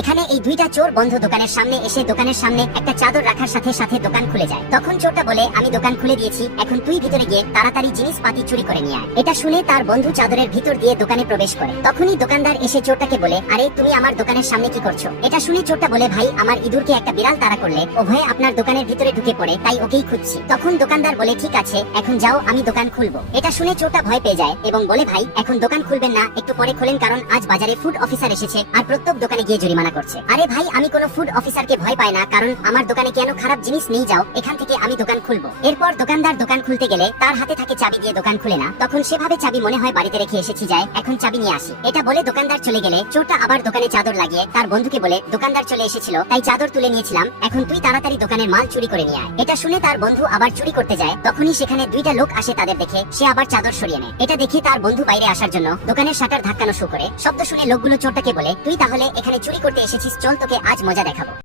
এখানে এই দুইটা চোর বন্ধ দোকানের সামনে এসে দোকানের সামনে একটা চাদর রাখার সাথে সাথে দোকান খুলে যায়। তখন চোরটা বলে, আমি দোকান খুলে দিয়েছি, এখন তুই ভিতরে গিয়ে তাড়াতাড়ি জিনিসপাতি চুরি করে নিয়ে আয়। এটা শুনে তার বন্ধু চাদরের ভিতর দিয়ে দোকানে প্রবেশ করে। তখনই দোকানদার এসে চোরটাকে বলে, আরে তুমি আমার দোকানের সামনে কি করছো? এটা শুনে চোরটা বলে, ভাই আমার ইঁদুরকে একটা বিড়াল তাড়া করলে ও ভয়ে আপনার দোকানের ভিতরে ঢুকে পড়ে, তাই ওকেই খুঁজছি। তখন দোকানদার বলে, ঠিক আছে এখন যাও, আমি দোকান খুলবো। এটা শুনে চোরটা ভয় পেয়ে যায় এবং বলে, ভাই এখন দোকান খুলবেন না, একটু পরে খোলেন, কারণ আজ বাজারে ফুড অফিসার এসেছে আর প্রত্যেক দোকানে গিয়ে জরিমানা করছে। আরে ভাই আমি কোনো ফুড অফিসারকে ভয় পাই না, কারণ আমার দোকানে কেন খারাপ জিনিস নেই, যাও এখান থেকে, আমি দোকান খুলবো। এরপর দোকানদার দোকান খুলতে গেলে তার হাতে থাকে চাবি দিয়ে দোকান খুলে না। তখন সেভাবে চাবি মনে হয় বাড়িতে রেখে এসেছি, যায় এখন চাবি নিয়ে আসি। এটা বলে দোকানদার চলে গেলে চোরটা আবার দোকানে চাদর লাগিয়ে তার বন্ধুকে বলে, দোকানদার চলে এসেছিল তাই চাদর তুলে নিয়েছিলাম, এখন তুই তাড়াতাড়ি দোকানের মাল চুরি করে নিয়ে আয়। এটা শুনে তার বন্ধু আবার চুরি করতে যায়। তখনই সেখানে দুইটা লোক আসে, তাদের দেখে সে আবার চাদর সরিয়ে নেয়। এটা দেখে তার বন্ধু বাইরে আসার জন্য দোকানের শাটার ধাক্কানো শুরু করে। শব্দ শুনে লোকগুলো চোরটাকে বলে, তুই তাহলে এখানে চুরি করতে এসেছিস, চল তোকে আজ মজা দেখাবো।